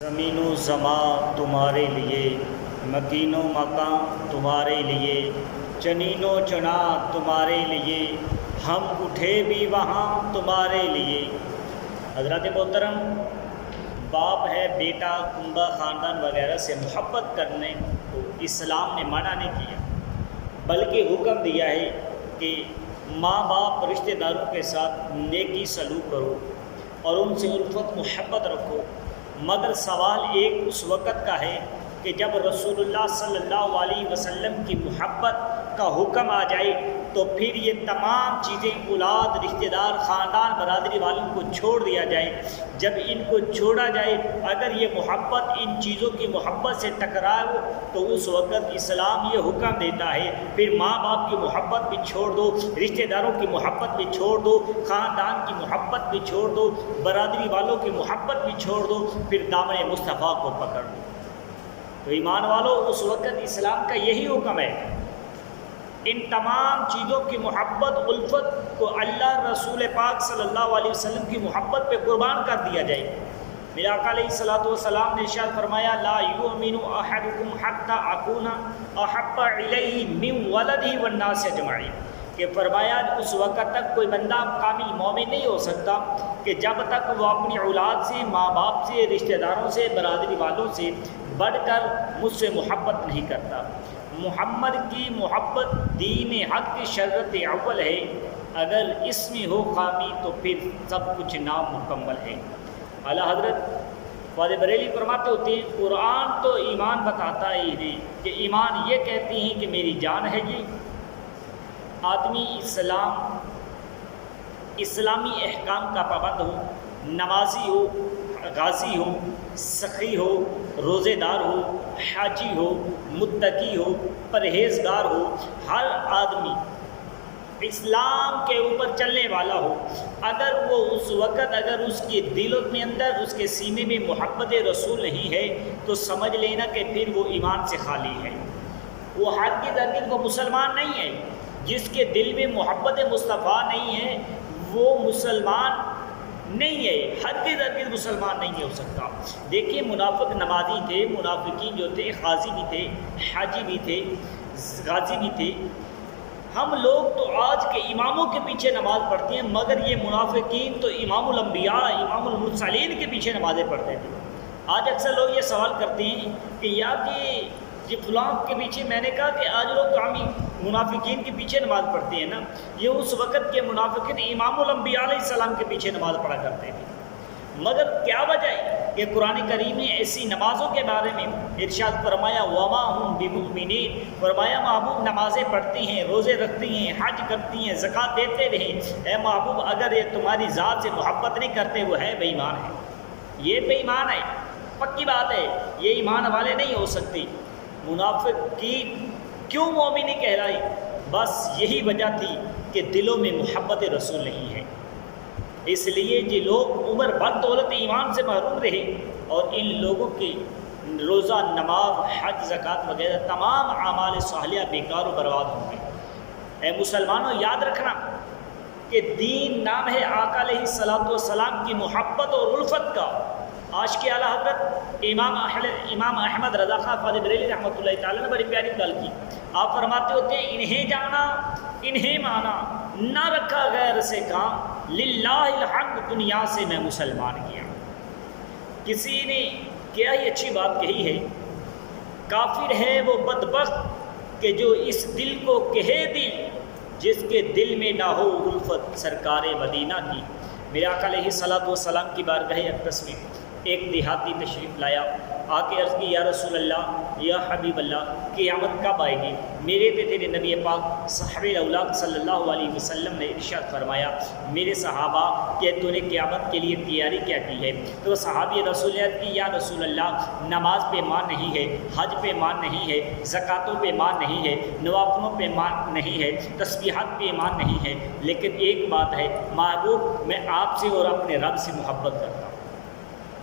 زمین و زمان تمہارے لیے، مکین و مکان تمہارے لیے، چنین و چنا تمہارے لیے، ہم اٹھے بھی وہاں تمہارے لیے۔ حضرات محترم، باپ ہے، بیٹا، کنبہ، خاندان وغیرہ سے محبت کرنے کو اسلام نے منع نہیں کیا، بلکہ حکم دیا ہے کہ ماں باپ رشتہ داروں کے ساتھ نیکی سلوک کرو اور ان سے الفت محبت رکھو۔ مگر سوال ایک اس وقت کا ہے کہ جب رسول اللہ صلی اللہ علیہ وسلم کی محبت کا حکم آ جائے تو پھر یہ تمام چیزیں، اولاد، رشتہ دار، خاندان، برادری والوں کو چھوڑ دیا جائے۔ جب ان کو چھوڑا جائے، اگر یہ محبت ان چیزوں کی محبت سے ٹکرائے ہو تو اس وقت اسلام یہ حکم دیتا ہے پھر ماں باپ کی محبت بھی چھوڑ دو، رشتہ داروں کی محبت بھی چھوڑ دو، خاندان کی محبت بھی چھوڑ دو، برادری والوں کی محبت بھی چھوڑ دو، پھر دامن مصطفیٰ کو پکڑ دو۔ تو ایمان والو، اس وقت اسلام کا یہی حکم ہے، ان تمام چیزوں کی محبت، الفت کو اللہ رسول پاک صلی اللہ علیہ وسلم کی محبت پہ قربان کر دیا جائے۔ میرے آقا علیہ الصلوۃ والسلام نے ارشاد فرمایا، لا یؤمن احدکم حتی اکون احب الیہ من ولدہ والناس اجمعین، کہ فرمایا اس وقت تک کوئی بندہ کامل مومن نہیں ہو سکتا کہ جب تک وہ اپنی اولاد سے، ماں باپ سے، رشتہ داروں سے، برادری والوں سے بڑھ کر مجھ سے محبت نہیں کرتا۔ محمد کی محبت دین حق کی شرط اول ہے، اگر اس میں ہو خامی تو پھر سب کچھ نامکمل ہے۔ اعلیٰ حضرت فاضل بریلوی فرماتے ہوتے ہیں، قرآن تو ایمان بتاتا ہی ہے کہ ایمان یہ کہتی ہیں کہ میری جان ہے یہ آدمی اسلامی احکام کا پابند ہو، نمازی ہو، غازی ہو، سخی ہو، روزے دار ہو، حاجی ہو، متقی ہو، پرہیزگار ہو، ہر آدمی اسلام کے اوپر چلنے والا ہو، اگر وہ اس وقت اگر اس کے دلوں میں اندر، اس کے سینے میں محبت رسول نہیں ہے تو سمجھ لینا کہ پھر وہ ایمان سے خالی ہے، وہ ہرگز وہ مسلمان نہیں ہے۔ جس کے دل میں محبت مصطفیٰ نہیں ہے وہ مسلمان نہیں ہے، ہرگز مسلمان نہیں ہو سکتا۔ دیکھیے، منافق نمازی تھے، منافقین جو تھے غازی بھی تھے، حاجی بھی تھے، غازی بھی تھے۔ ہم لوگ تو آج کے اماموں کے پیچھے نماز پڑھتے ہیں، مگر یہ منافقین تو امام الانبیاء، امام المرسلین کے پیچھے نمازیں پڑھتے تھے۔ آج اکثر لوگ یہ سوال کرتے ہیں کہ یا کہ فلاں کے پیچھے، میں نے کہا کہ آج لوگ تو ہم منافقین کے پیچھے نماز پڑھتے ہیں نا، یہ اس وقت کے منافقین امام الانبیاء علیہ السلام کے پیچھے نماز پڑھا کرتے تھے۔ مگر کیا وجہ ہے کہ قرآن کریم نے ایسی نمازوں کے بارے میں ارشاد فرمایا، وما ہم بمؤمنین، فرمایا محبوب نمازیں پڑھتی ہیں، روزے رکھتی ہیں، حج کرتی ہیں، زکوٰۃ دیتے رہیں، اے محبوب اگر یہ تمہاری ذات سے محبت نہیں کرتے وہ ہے بے ایمان ہے، یہ بے ایمان ہے، پکی بات ہے، یہ ایمان والے نہیں ہو سکتے۔ منافق کی کیوں مومنی کہلائی؟ بس یہی وجہ تھی کہ دلوں میں محبت رسول نہیں ہے، اس لیے یہ لوگ عمر بھر دولت ایمان سے محروم رہے اور ان لوگوں کی روزہ، نماز، حج، زکوٰۃ وغیرہ تمام اعمال صالحہ بیکار و برباد ہوں گے۔ اے مسلمانوں، یاد رکھنا کہ دین نام ہے آقا علیہ الصلوۃ والسلام کی محبت اور الفت کا۔ عاشق اعلیٰ حضرت امام احمد رضا خان فاضل بریلوی رحمۃ اللہ تعالیٰ نے بڑی پیاری گل کی۔ آپ فرماتے ہوتے ہیں، انہیں جانا، انہیں مانا، نہ رکھا غیر سے کام، للہ الحمد دنیا سے میں مسلمان کیا۔ کسی نے کیا ہی اچھی بات کہی ہے، کافر ہے وہ بدبخت کہ جو اس دل کو کہے دل جس کے دل میں نہ ہو الفت سرکار مدینہ کی۔ میرے آقا علیہ الصلوۃ والسلام کی بارگاہ اقدس میں ایک دیہاتی تشریف لایا، آ کے عرض کی، یا رسول اللہ، یا حبیب اللہ، قیامت کب آئے گی؟ میرے تے تیرے نبی پاک صاحب الاولاق صلی اللہ علیہ وسلم نے ارشاد فرمایا، میرے صحابہ کہ تو نے قیامت کے لیے تیاری کیا کی ہے؟ تو صحابی رسولیت کی، یا رسول اللہ، نماز پہ مان نہیں ہے، حج پہ مان نہیں ہے، زکاتوں پہ مان نہیں ہے، نوافلوں پہ مان نہیں ہے، تسبیحات پہ مان نہیں ہے، لیکن ایک بات ہے محبوب، میں آپ سے اور اپنے رب سے محبت کرتا ہوں۔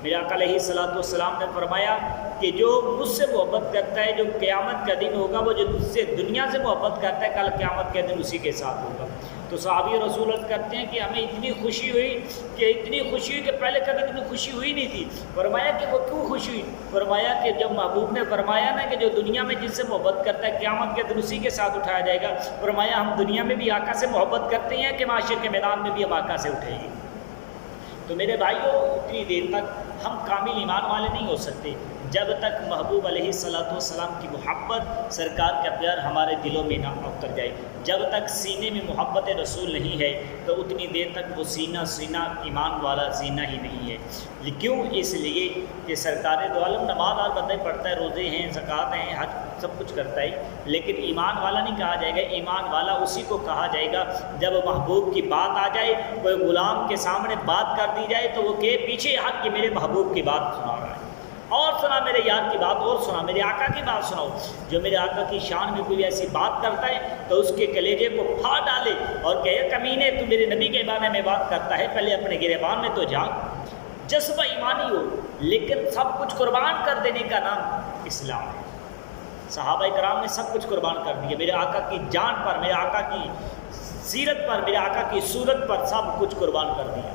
میرے آقا علیہ الصلوۃ والسلام نے فرمایا کہ جو مجھ سے محبت کرتا ہے، جو قیامت کا دن ہوگا وہ جو مجھ سے دنیا سے محبت کرتا ہے، کل قیامت کے دن اسی کے ساتھ ہوگا۔ تو صحابی رسول عرض کرتے ہیں کہ ہمیں اتنی خوشی ہوئی کہ پہلے کبھی اتنی خوشی ہوئی نہیں تھی۔ فرمایا کہ وہ کیوں خوشی ہوئی؟ فرمایا کہ جب محبوب نے فرمایا نا کہ جو دنیا میں جس سے محبت کرتا ہے قیامت کے دن اسی کے ساتھ اٹھایا جائے گا، فرمایا ہم دنیا میں بھی آقا سے محبت کرتے ہیں کہ معاشر کے میدان میں بھی ہم آقا سے اٹھیں گے۔ تو میرے بھائیوں، اتنی دیر تک ہم کامل ایمان والے نہیں ہو سکتے جب تک محبوب علیہ الصلوۃ والسلام کی محبت، سرکار کا پیار ہمارے دلوں میں نہ اتر جائے۔ جب تک سینے میں محبت رسول نہیں ہے تو اتنی دیر تک وہ سینہ ایمان والا سینہ ہی نہیں ہے۔ کیوں؟ اس لیے کہ سرکار دو عالم نماز اور بندے پڑھتا ہے، روزے ہیں، زکوٰۃ ہیں، حج سب کچھ کرتا ہے، لیکن ایمان والا نہیں کہا جائے گا۔ ایمان والا اسی کو کہا جائے گا جب محبوب کی بات آ جائے، کوئی غلام کے سامنے بات کر دی جائے تو وہ کہ پیچھے ہٹ کے میرے محبوب کی بات سنا رہا ہے، اور سنا میرے یار کی بات، اور سنا میرے آقا کی بات سناؤ۔ جو میرے آقا کی شان میں کوئی ایسی بات کرتا ہے تو اس کے کلیجے کو پھاڑ ڈالے اور کہے کمینے تو میرے نبی کے بارے میں بات کرتا ہے، پہلے اپنے گریبان میں تو جھانک۔ جذبہ ایمانی ہو، لیکن سب کچھ قربان کر دینے کا نام اسلام ہے۔ صحابہ کرام نے سب کچھ قربان کر دیا، میرے آقا کی جان پر، میرے آقا کی سیرت پر، میرے آقا کی صورت پر سب کچھ قربان کر دیا۔